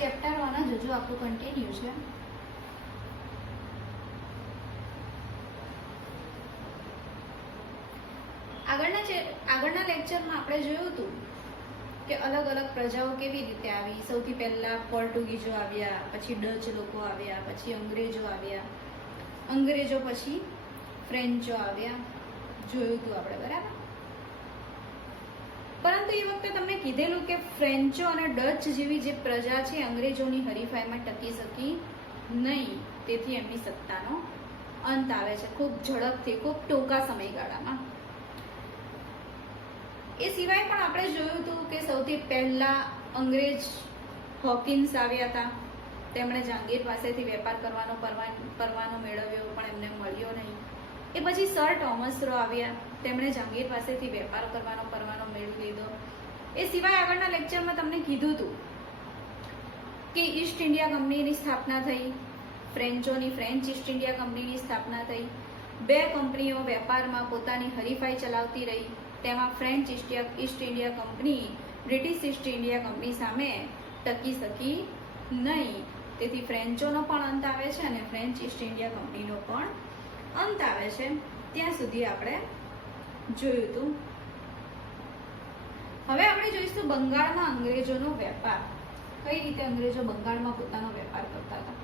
Chapter 1 જ હજુ આપણું કન્ટિન્યુ છે. આગળના લેક્ચરમાં આપણે જોયું હતું કે અલગ અલગ પ્રજાઓ કેવી રીતે આવી. સૌથી પહેલા પોર્ટુગીઝો આવ્યા, પછી ડચ લોકો આવ્યા, પછી અંગ્રેજો આવ્યા, અંગ્રેજો પછી ફ્રેન્ચો આવ્યા, જોયું હતું આપણે, બરાબર. પરંતુ એ વખતે તમને કીધેલું કે ફ્રેન્ચો અને ડચ જેવી જે પ્રજા છે અંગ્રેજોની હરીફાઈમાં ટકી શકી નહીં, તેથી એમની સત્તાનો અંત આવે છે ખૂબ ઝડપથી, ખૂબ ટૂંકા સમયગાળામાં. એ સિવાય પણ આપણે જોયું હતું કે સૌથી પહેલા અંગ્રેજ હોકિન્સ આવ્યા હતા. તેમણે જહાંગીર પાસેથી વેપાર કરવાનો પરવાનો મેળવ્યો, પણ એમને મળ્યો નહીં. એ પછી સર ટોમસ રો આવ્યા, તેમણે જહાંગીર પાસેથી વેપાર કરવાનો પરવાનો મેળવી લીધો. એ સિવાય આગળના લેક્ચરમાં તમને કીધું હતું કે ઈસ્ટ ઇન્ડિયા કંપનીની સ્થાપના થઈ, ફ્રેન્ચોની ફ્રેન્ચ ઈસ્ટ ઇન્ડિયા કંપનીની સ્થાપના થઈ. બે કંપનીઓ વેપારમાં પોતાની હરીફાઈ ચલાવતી રહી. તેમાં French East India company British East India company સામે ટકી શકી નહીં, તેથી ફ્રેન્ચોનો પણ અંત આવે છે અને ફ્રેન્ચ ઈસ્ટ ઇન્ડિયા કંપનીનો પણ અંત આવે છે. ત્યાં સુધી આપણે જોયું હતું. હવે આપણે જોઈશું બંગાળમાં અંગ્રેજોનો વેપાર. કઈ રીતે અંગ્રેજો બંગાળમાં પોતાનો વેપાર કરતા હતા.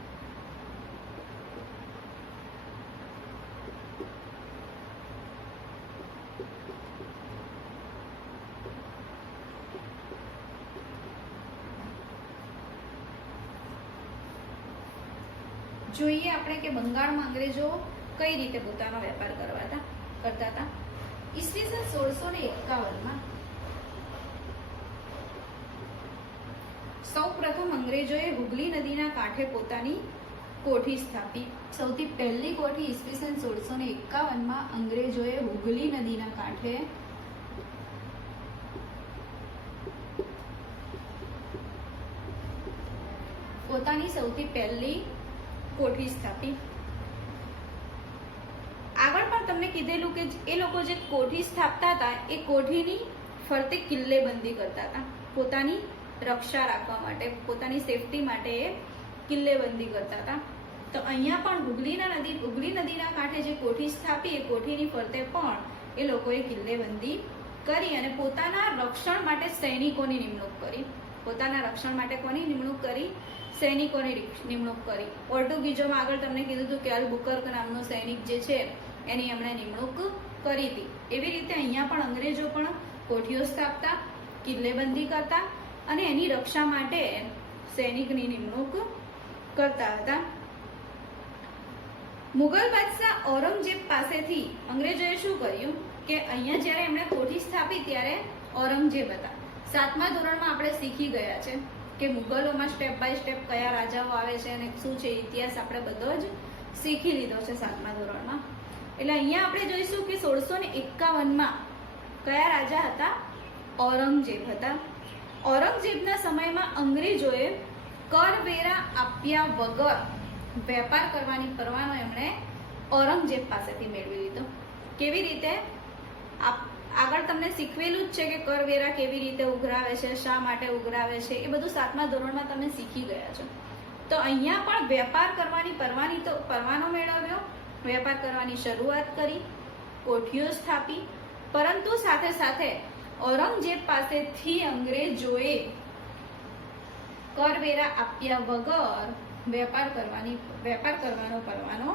જોઈએ આપણે કે બંગાળમાં અંગ્રેજો કઈ રીતે પોતાનો વેપાર કરતા હતા. ઈસવીસન 1651માં સૌ પ્રથમ અંગ્રેજોએ હુગલી નદીના કાંઠે પોતાની કોઠી સ્થાપી. સૌથી પહેલી કોઠી ઈસવીસન 1651માં અંગ્રેજોએ હુગલી નદીના કાંઠે પોતાની સૌથી પહેલી કોઠી સ્થાપી. આગળ પણ તમને કીધેલું કે એ લોકો જે કોઠી સ્થાપતા હતા એ કોઠીની ફરતે કિલ્લેબંધી કરતા હતા. પોતાની રક્ષા રાખવા માટે, પોતાની સેફટી માટે એ કિલ્લેબંધી કરતા હતા. તો અહીંયા પણ હુગલી નદીના કાંઠે જે કોઠી સ્થાપી એ કોઠીની ફરતે પણ એ લોકોએ કિલ્લેબંધી કરી અને પોતાના રક્ષણ માટે સૈનિકોની નિમણૂક કરી. પોતાના રક્ષણ માટે કોની નિમણૂક કરી? સૈનિકોની નિમણૂક કરી. પોર્ટુગીઝોમાં આગળ તમને કીધું હતું કે અલ્બુકર્ક નામનો સૈનિક જે છે એની એમણે નિમણૂક કરી હતી. એવી રીતે અહીંયા પણ અંગ્રેજો પણ કોઠીઓ સ્થાપતા, કિલ્લેબંધી કરતા અને એની રક્ષા માટે સૈનિકની નિમણૂક કરતા હતા. મુગલ બાદશાહ ઔરંગઝેબ પાસેથી અંગ્રેજોએ શું કર્યું કે અહીંયા જ્યારે એમણે કોઠી સ્થાપી ત્યારે ઔરંગઝેબ હતા. 7મા ધોરણમાં આપણે શીખી ગયા છે કે મુગલોમાં સ્ટેપ બાય સ્ટેપ કયા રાજાઓ આવે છે અને શું છે ઇતિહાસ આપણે બધો જ શીખી લીધો છે 7મા ધોરણમાં. એટલે અહીંયા આપણે જોઈશું કે 1651માં કયા રાજા હતા? ઔરંગઝેબ હતા. ઔરંગઝેબના સમયમાં અંગ્રેજોએ કરવેરા આપ્યા વગર વેપાર કરવાની પરવાનો એમણે ઔરંગઝેબ પાસેથી મેળવી લીધો. કેવી રીતે? આગળ તમને શીખવેલું જ છે કે કરવેરા કેવી રીતે ઉઘરાવે છે, શા માટે ઉઘરાવે છે, એ બધું 7મા ધોરણમાં તમે શીખી ગયા છો. તો અહીંયા પણ વેપાર કરવાની પરવાનો મેળવ્યો, વેપાર કરવાની શરૂઆત કરી, કોઠીઓ સ્થાપી. પરંતુ સાથે સાથે ઔરંગઝેબ પાસેથી અંગ્રેજોએ કરવેરા આપ્યા વગર વેપાર કરવાનો પરવાનો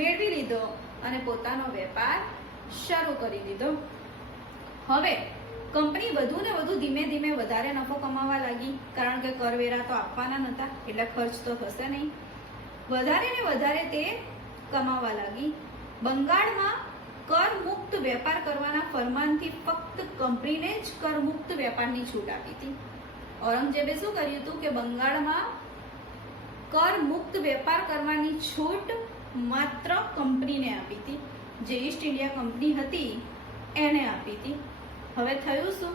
મેળવી લીધો અને પોતાનો વેપાર શરૂ કરી દીધો. હવે કંપની વધુ ને વધુ ધીમે ધીમે વધારે નફો કમાવા લાગી, કારણ કે કરવેરા તો આપવાના નહોતા એટલે ખર્ચ તો થશે નહીં. વધારે ને વધારે તે કમાવા લાગી. બંગાળમાં કરમુક્ત વેપાર કરવાના ફરમાનથી ફક્ત કંપનીને જ કરમુક્ત વેપારની છૂટ આપી હતી. ઔરંગઝેબે શું કર્યું હતું કે બંગાળમાં કરમુક્ત વેપાર કરવાની છૂટ માત્ર કંપનીને આપી હતી. જે ઈસ્ટ ઇન્ડિયા કંપની હતી એને આપી હતી. હવે થયું શું?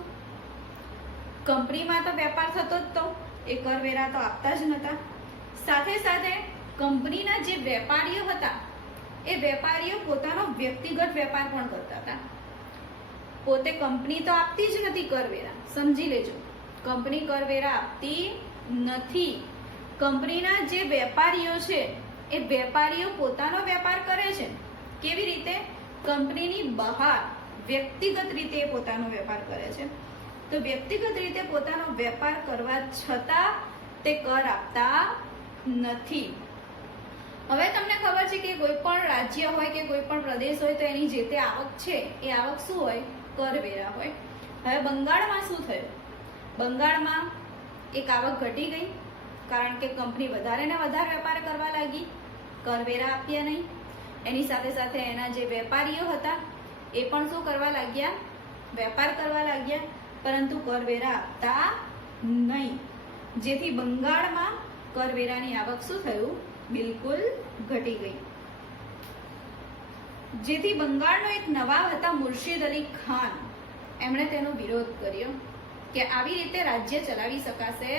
કંપનીમાં તો વેપાર થતો જ તો, એ કરવેરા તો આપતા જ નહોતા. સાથે સાથે કંપનીના જે વેપારીઓ હતા એ વેપારીઓ પોતાનો વ્યક્તિગત વેપાર પણ કરતા હતા. પોતે કંપની તો આપતી જ નથી કરવેરા, સમજી લેજો. કંપની કરવેરા આપતી નથી. કંપનીના જે વેપારીઓ છે એ વેપારીઓ પોતાનો વેપાર કરે છે. કેવી રીતે? કંપનીની બહાર વ્યક્તિગત રીતે પોતાનો વેપાર કરે છે. તો વ્યક્તિગત રીતે પોતાનો વેપાર કરવા છતાં તે કર આપતા નથી. હવે તમને ખબર છે કે કોઈ પણ રાજ્ય હોય કે કોઈ પણ પ્રદેશ હોય તો એની જે તે આવક છે એ આવક શું હોય? કરવેરા હોય. હવે બંગાળમાં શું થયું? બંગાળમાં એક આવક ઘટી ગઈ, કારણ કે કંપની વધારે ને વધારે વેપાર કરવા લાગી, કરવેરા આપ્યા નહીં. એની સાથે સાથે એના જે વેપારીઓ હતા એ પણ શું કરવા લાગ્યા? વેપાર કરવા લાગ્યા, પરંતુ કરવેરા આપતા નહીં. જેથી બંગાળમાં કરવેરાની આવક શું થયું? બિલકુલ ઘટી ગઈ. જેથી બંગાળનો એક નવાબ હતા મુર્શિદ અલી ખાન, એમણે તેનો વિરોધ કર્યો કે આવી રીતે રાજ્ય ચલાવી શકાશે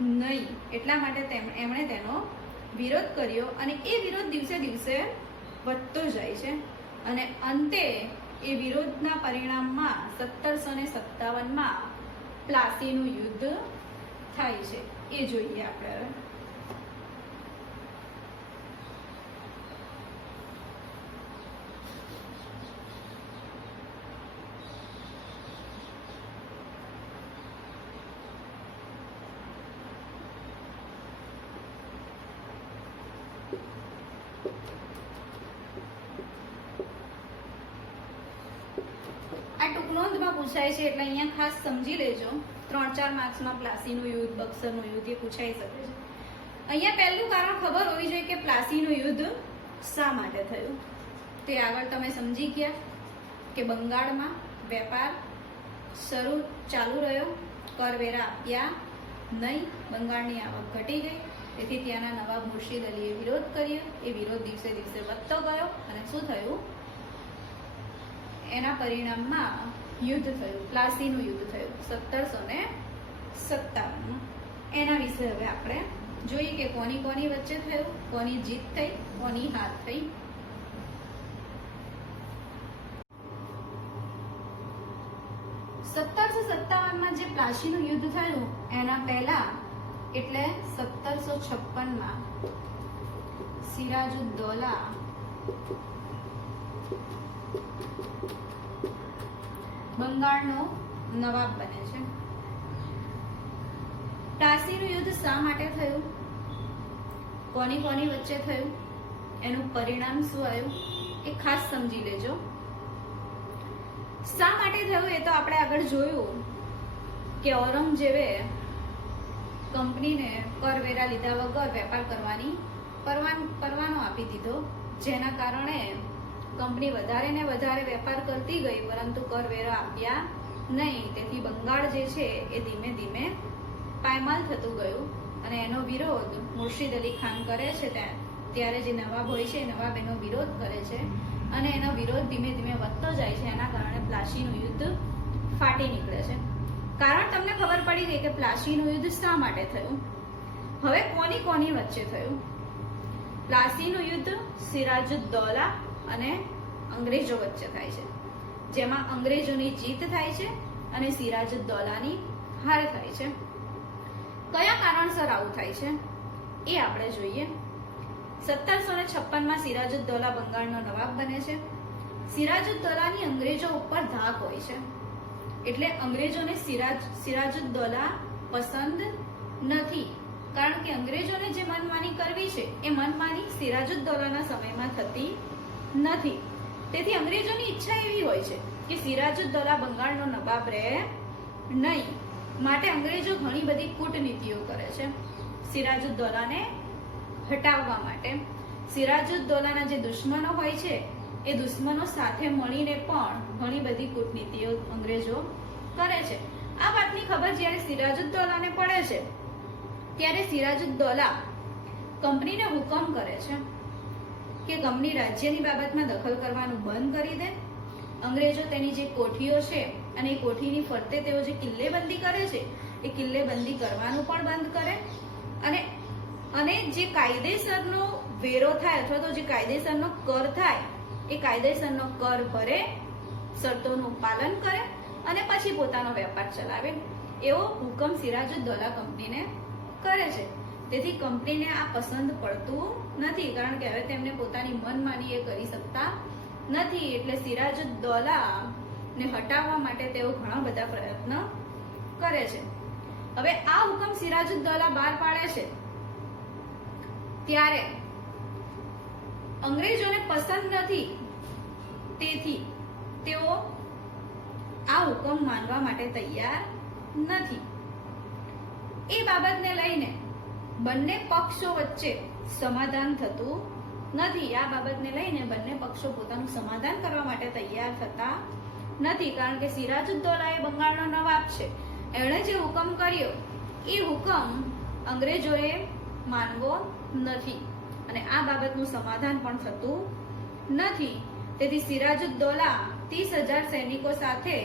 નહીં. એટલા માટે એમણે તેનો વિરોધ કર્યો અને એ વિરોધ દિવસે દિવસે વધતો જાય છે અને અંતે એ વિરોધના પરિણામમાં 1757માં પ્લાસીનું યુદ્ધ થાય છે. એ જોઈએ આપણે. નોંધમાં પૂછાય છે એટલે અહીંયા ખાસ સમજી લેજો. 3-4 માર્ક્સમાં પ્લાસીનું યુદ્ધ, બક્સરનું યુદ્ધ એ પૂછાઈ શકે છે. અહીંયા પહેલું કારણ ખબર હોવી જોઈએ કે પ્લાસીનું યુદ્ધ શા માટે થયું. તે આગળ તમે સમજી ગયા કે બંગાળમાં વેપાર ચાલુ રહ્યો, કરવેરા આપ્યા નહીં, બંગાળની આવક ઘટી ગઈ. તેથી ત્યાંના નવાબ મુર્શિદ અલીએ વિરોધ કર્યો. એ વિરોધ દિવસે દિવસે વધતો ગયો અને શું થયું? એના પરિણામમાં યુદ્ધ થયું, પ્લાસીનું યુદ્ધ થયું 1757માં. એના વિશે હવે આપણે જોઈએ કે કોની કોની વચ્ચે થયું, કોની જીત થઈ, કોની હાર થઈ. માં જે પ્લાસીનું યુદ્ધ થયું એના પહેલા એટલે 1756માં સિરાજુદ્દૌલા બંગાળનો નવાબ બને છે. પ્લાસીનું યુદ્ધ શા માટે થયું, કોની કોની વચ્ચે થયું, એનું પરિણામ શું આવ્યું એ ખાસ સમજી લેજો. શા માટે થયું એ તો આપણે આગળ જોયું કે ઔરંગઝેબે કંપનીને કરવેરા લીધા વગર વેપાર કરવાની પરવાનો આપી દીધો, જેના કારણે કંપની વધારે ને વધારે વેપાર કરતી ગઈ પરંતુ કરવેરા આપ્યા નહીં. તેથી બંગાળ જે છે એ ધીમે ધીમે પાયમાલ થતું ગયું અને એનો વિરોધ મુર્શિદ અલી ખાન કરે છે. ત્યારે જે નવાબ હોય છે નવાબ એનો વિરોધ કરે છે અને એનો વિરોધ ધીમે ધીમે વધતો જાય છે. એના કારણે પ્લાસીનું યુદ્ધ ફાટી નીકળે છે. કારણ તમને ખબર પડી ગઈ કે પ્લાસીનું યુદ્ધ શા માટે થયું. હવે કોની કોની વચ્ચે થયું. પ્લાસીનું યુદ્ધ સિરાજુદ્દૌલા અને અંગ્રેજો વચ્ચે થાય છે, જેમાં અંગ્રેજોની જીત થાય છે અને સિરાજુદ્દૌલાની હાર થાય છે. કયા કારણસર આવું થાય છે એ આપણે જોઈએ. 1756માં સિરાજુદ્દૌલા બંગાળનો નવાબ બને છે. સિરાજુદ્દૌલાની અંગ્રેજો ઉપર ધાક હોય છે, એટલે અંગ્રેજોને સિરાજુદ્દૌલા પસંદ નથી. કારણ કે અંગ્રેજોને જે મનમાની કરવી છે એ મનમાની સિરાજુદ્દૌલાના સમયમાં થતી નથી. તેથી અંગ્રેજોની ઈચ્છા એવી હોય છે કે સિરાજુદ્દૌલા બંગાળનો નવાબ રહે નહીં. માટે અંગ્રેજો ઘણી બધી કૂટનીતિઓ કરે છે સિરાજુદ્દૌલાને હટાવવા માટે. સિરાજુદ્દૌલાના જે દુશ્મનો હોય છે એ દુશ્મનો સાથે મળીને પણ ઘણી બધી કૂટનીતિઓ અંગ્રેજો કરે છે. આ વાતની ખબર જ્યારે સિરાજુદ્દૌલાને પડે છે ત્યારે સિરાજુદ્દૌલા કંપનીને હુકમ કરે છે કે કંપની રાજ્યની બાબતમાં દખલ કરવાનું બંધ કરી દે. અંગ્રેજો તેની જે કોઠીઓ છે અને એ કોઠીની ફરતે તેઓ જે કિલ્લેબંધી કરે છે એ કિલ્લેબંધી કરવાનું પણ બંધ કરે અને જે કાયદેસરનો વેરો થાય અથવા તો જે કાયદેસરનો કર થાય એ કાયદેસરનો કર ભરે, શરતોનું પાલન કરે અને પછી પોતાનો વેપાર ચલાવે. એવો હુકમ સિરાજુદ્દૌલા કંપનીને કરે છે. તેથી કંપનીને આ પસંદ પડતું નથી, કારણ કે હવે તેમને પોતાની મનમાની એ કરી શકતા નથી. એટલે સિરાજુદ્દૌલા ને હટાવવા માટે તેઓ ઘણા બધા પ્રયત્ન કરે છે. હવે આ હુકમ સિરાજુદ્દૌલા બહાર પાડે છે ત્યારે અંગ્રેજોને પસંદ નથી, તેથી તેઓ આ હુકમ માનવા માટે તૈયાર નથી. એ બાબતને લઈને બંને પક્ષો વચ્ચે સમાધાન થતું નથી. આ બાબતને લઈને બંને પક્ષો પોતાનું સમાધાન કરવા માટે તૈયાર થતા નથી, કારણ કે સિરાજુદ્દૌલા એ બંગાળનો નવાબ છે. એણે જે હુકમ કર્યો એ હુકમ અંગ્રેજોએ માનવો નથી અને આ બાબતનું સમાધાન પણ થતું નથી. તેથી સિરાજુદ્દૌલા 30,000 સૈનિકો સાથે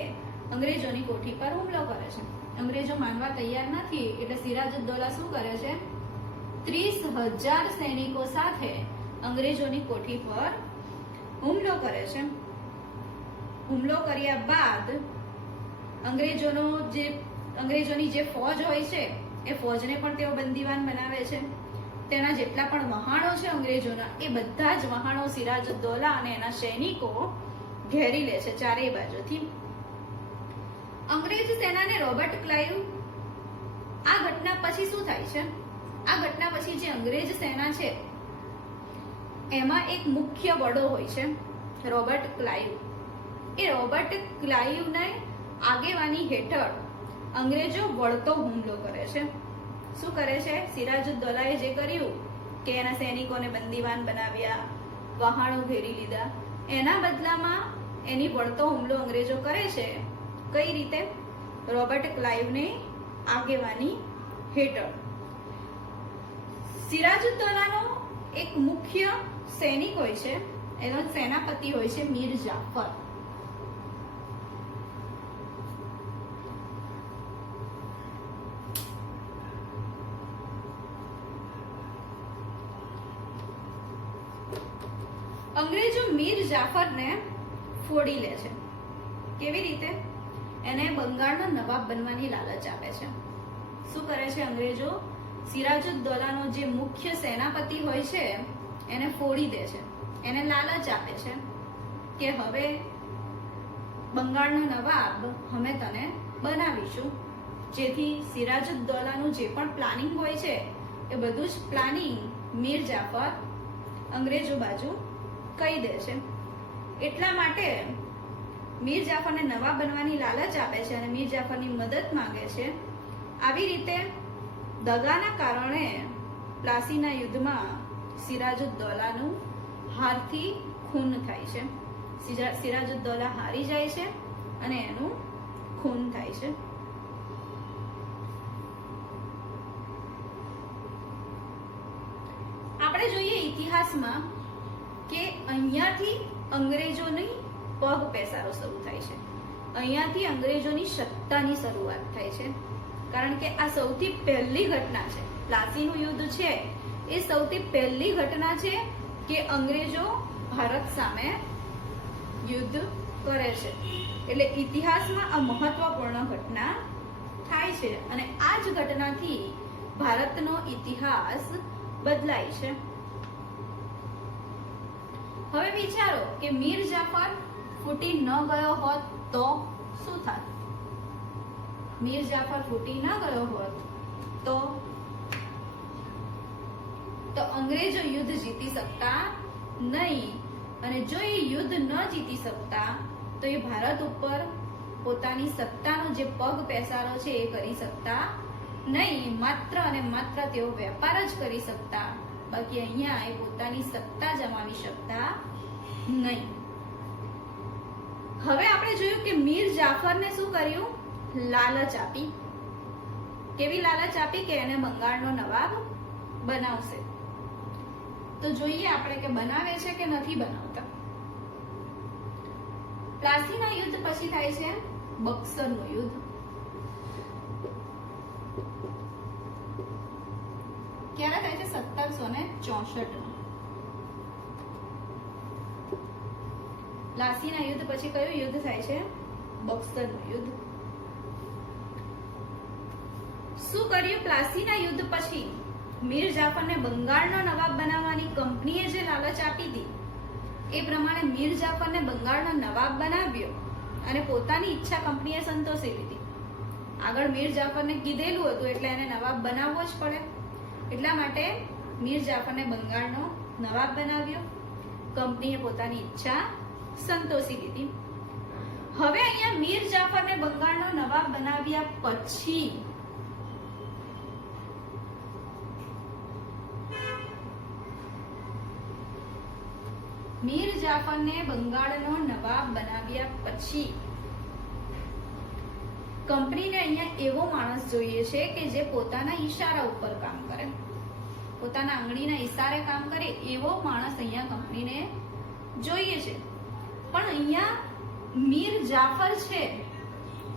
અંગ્રેજોની કોઠી પર હુમલો કરે છે. અંગ્રેજો માનવા તૈયાર નથી એટલે સિરાજુદ્દૌલા શું કરે છે? 30,000 સૈનિકો સાથે અંગ્રેજોની કોઠી પર હુમલો કરે છે. હુમલો કર્યા બાદ અંગ્રેજોની જે ફોજ હોય છે એ ફોજને પણ તેઓ બંદીવાન બનાવે છે. તેના જેટલા પણ વહાણો છે અંગ્રેજોના, એ બધા જ વહાણો સિરાજુદ્દૌલા અને એના સૈનિકો ઘેરી લે છે ચારેય બાજુથી. અંગ્રેજ સેનાને રોબર્ટ ક્લાઇવ, આ ઘટના પછી શું થાય છે? આ ઘટના પછી જે અંગ્રેજ સેના છે એમાં એક મુખ્ય વડો હોય છે, રોબર્ટ ક્લાઇવ. એ રોબર્ટ ક્લાઇવને આગેવાની હેઠળ અંગ્રેજો વળતો હુમલો કરે છે. શું કરે છે? સિરાજુદ્દૌલાએ જે કર્યું કે એના સૈનિકોને બંદીવાન બનાવ્યા, વહાણો ઘેરી લીધા, એના બદલામાં એની વળતો હુમલો અંગ્રેજો કરે છે. કઈ રીતે? રોબર્ટ ક્લાઇવની આગેવાની હેઠળ. સિરાજુદ્દૌલાનો એક મુખ્ય સૈનિક હોય છે, એનો સેનાપતિ હોય છે મીર જાફર. અંગ્રેજો મીર જાફરને ફોડી લે છે. કેવી રીતે? એને બંગાળનો નવાબ બનવાની લાલચ આપે છે. શું કરે છે અંગ્રેજો? સિરાજુદ્દૌલાનો જે મુખ્ય સેનાપતિ હોય છે એને ફોડી દે છે. એને લાલચ આપે છે કે હવે બંગાળનો નવાબ અમે તને બનાવીશું. જેથી સિરાજુદ્દૌલાનું જે પણ પ્લાનિંગ હોય છે એ બધું જ પ્લાનિંગ મીર જાફર અંગ્રેજો બાજુ કહી દે છે. એટલા માટે મીર જાફરને નવાબ બનવાની લાલચ આપે છે અને મીર જાફરની મદદ માંગે છે. આવી રીતે દગાના કારણે પ્લાસીના યુદ્ધમાં સિરાજુદ્દૌલાનું હારથી ખૂન થાય છે. સિરાજુદ્દૌલા હારી જાય છે અને એનું ખૂન થાય છે. આપણે જોઈએ ઇતિહાસમાં કે અહીંયાથી અંગ્રેજોની પગ પેસારો શરૂ થાય છે. અહીંયાથી અંગ્રેજોની સત્તાની શરૂઆત થાય છે. કારણ કે આ સૌથી પહેલી ઘટના છે. પ્લાસીનું યુદ્ધ છે એ સૌથી પહેલી ઘટના છે કે અંગ્રેજો ભારત સામે યુદ્ધ કરે છે. એટલે ઇતિહાસમાં આ મહત્વપૂર્ણ ઘટના થાય છે અને આ જ ઘટનાથી ભારતનો ઇતિહાસ બદલાય છે. હવે વિચારો કે મીર જાફર ફૂટી ન ગયો હોત તો શું થાત? મીર જાફર ફૂટી ન ગયો હોત તો અંગ્રેજો યુદ્ધ જીતી શકતા નહીં. અને જો એ યુદ્ધ ન જીતી શકતા તો એ ભારત ઉપર પોતાની સત્તાનો જે પગ પેસારો છે એ કરી શકતા નહીં. માત્ર અને માત્ર તેઓ વેપાર જ કરી શકતા, બાકી અહીંયા એ પોતાની સત્તા જમાવી શકતા નહીં. હવે આપણે જોયું કે મીર જાફરને શું કર્યું? લાલચ આપી. કેવી લાલચ આપી? કે એને બંગાળનો નવાબ બનાવશે. તો જોઈએ આપણે કે બનાવે છે કે નથી બનાવતા. પ્લાસીના યુદ્ધ પછી થાય છે બક્સરનું યુદ્ધ. ક્યારે થાય છે? 1764 પ્લાસીના યુદ્ધ પછી કયું યુદ્ધ થાય છે? બક્સરનું યુદ્ધ. શું કર્યું? પ્લાસીના યુદ્ધ પછી મીર જાફરને બંગાળનો નવાબ બનાવવાની કંપનીએ જે લાલચ આપી હતી એ પ્રમાણે મીર જાફરને બંગાળનો નવાબ બનાવ્યો અને પોતાની ઈચ્છા કંપનીએ સંતોષી લીધી. આગળ મીર જાફરને કીધેલું હતું એટલે એને નવાબ બનાવવો જ પડે. એટલા માટે મીર જાફરને બંગાળનો નવાબ બનાવ્યો. કંપનીએ પોતાની ઈચ્છા સંતોષી લીધી. હવે અહીંયા મીર જાફરને બંગાળનો નવાબ બનાવ્યા પછી મીર જાફરને બંગાળનો નવાબ બનાવ્યા પછી કંપનીને અહીંયા એવો માણસ જોઈએ છે કે જે પોતાના ઈશારા ઉપર કામ કરે, પોતાના આંગળીના ઈશારે કામ કરે એવો માણસ અહીંયા કંપનીને જોઈએ છે. પણ અહીંયા મીર જાફર છે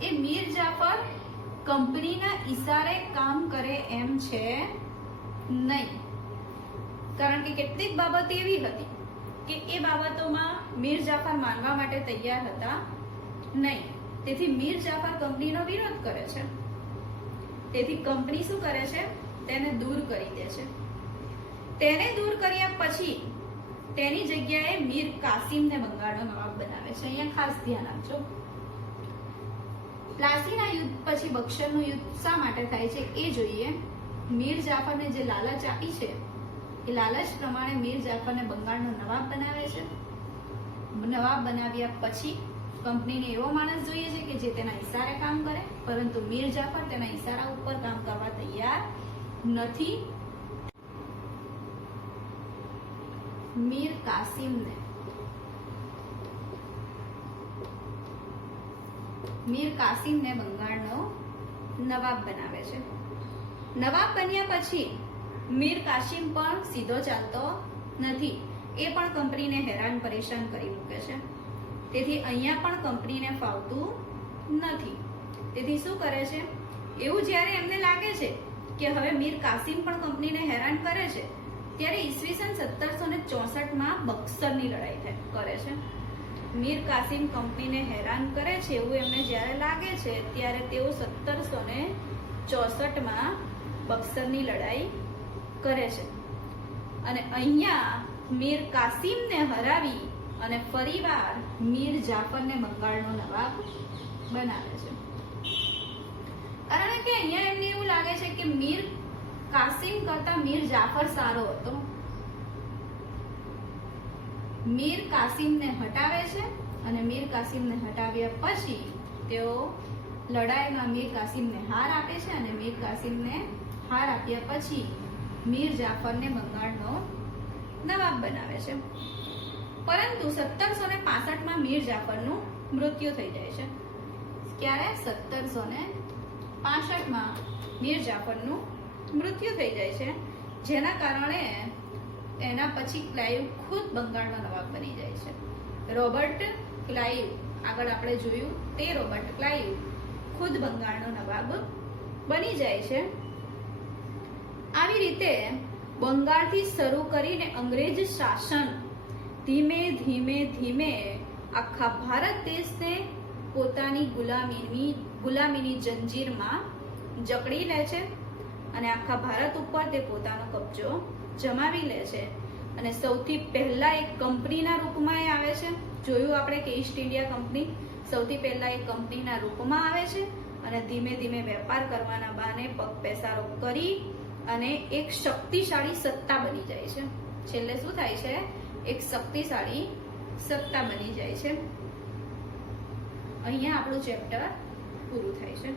એ મીર જાફર કંપનીના ઈશારે કામ કરે એમ છે નહીં. કારણ કે કેટલીક બાબત એવી હતી કે એ બાબતોમાં મીર જાફર માનવા માટે તૈયાર હતા નહીં. તેથી મીર જાફર કંપનીનો વિરોધ કરે છે. તેથી કંપની શું કરે છે? તેને દૂર કરી દે છે. તેને દૂર કર્યા પછી તેની જગ્યાએ મીર કાસિમને બંગાળનો નવાબ બનાવે છે. અહીંયા ખાસ ધ્યાન આપજો. પ્લાસીના યુદ્ધ પછી બક્સરનું યુદ્ધ શા માટે થાય છે એ જોઈએ. મીર જાફરને જે લાલચ આપી છે એ લાલચ પ્રમાણે મીર જાફરને બંગાળનો નવાબ બનાવે છે. નવાબ બનાવ્યા પછી કંપનીને એવો માણસ જોઈએ છે કે જે તેના ઈશારે કામ કરે, પરંતુ મીર જાફર તેના ઈશારા ઉપર કામ કરવા તૈયાર નથી. મીર કાસિમને બંગાળનો નવાબ બનાવે છે. નવાબ બન્યા પછી મીર કાસિમ પણ સીધો ચાલતો નથી. એ પણ કંપનીને હેરાન પરેશાન કરી મૂકે છે. તેથી અહીંયા પણ કંપનીને ફાવતું નથી. તેથી શું કરે છે? એવું જ્યારે એમને લાગે છે કે હવે મીર કાસિમ પણ કંપનીને હેરાન કરે છે ત્યારે ઈસવીસન 1764માં બક્સરની લડાઈ કરે છે. મીર કાસિમ કંપનીને હેરાન કરે છે એવું એમને જ્યારે લાગે છે ત્યારે તેઓ 1764માં બક્સરની લડાઈ કરે છે અને અહીંયા મીર કાસિમને હરાવી અને ફરીવાર મીર જાફરને બંગાળનો નવાબ બનાવે છે. કારણ કે અહીંયા એમને એવું લાગે છે કે મીર કાસિમ કરતા મીર જાફર સારો હતો. મીર કાસિમને હટાવે છે અને મીર કાસિમને હટાવ્યા પછી તેઓ લડાઈમાં મીર કાસિમને હાર આપે છે અને મીર કાસિમને હાર આપ્યા પછી મીર જાફરને બંગાળનો નવાબ બનાવે છે. પરંતુ 1765માં મીર જાફરનું મૃત્યુ થઈ જાય છે. ક્યારે? 1765માં મીર જાફરનું મૃત્યુ થઈ જાય છે, જેના કારણે એના પછી ક્લાઈવ ખુદ બંગાળનો નવાબ બની જાય છે. રોબર્ટ ક્લાઈવ, આગળ આપણે જોયું તે રોબર્ટ ક્લાઈવ ખુદ બંગાળનો નવાબ બની જાય છે. આવી રીતે બંગાળથી શરૂ કરીને અંગ્રેજ શાસન ધીમે ધીમે આખા ભારત દેશને પોતાની ગુલામીની જંજીરમાં જકડી લે છે અને આખા ભારત ઉપર તે પોતાનો કબજો જમાવી લે છે. અને સૌથી પહેલા એક કંપનીના રૂપમાં એ આવે છે. જોયું આપણે કે ઈસ્ટ ઇન્ડિયા કંપની સૌથી પહેલા એક કંપનીના રૂપમાં આવે છે અને ધીમે વેપાર કરવાના બહાને પગ પેસારો કરી અને એક શક્તિશાળી સત્તા બની જાય છે. છેલ્લે શું થાય છે? એક શક્તિશાળી સત્તા બની જાય છે. અહીંયા આપણું ચેપ્ટર પૂરું થાય છે.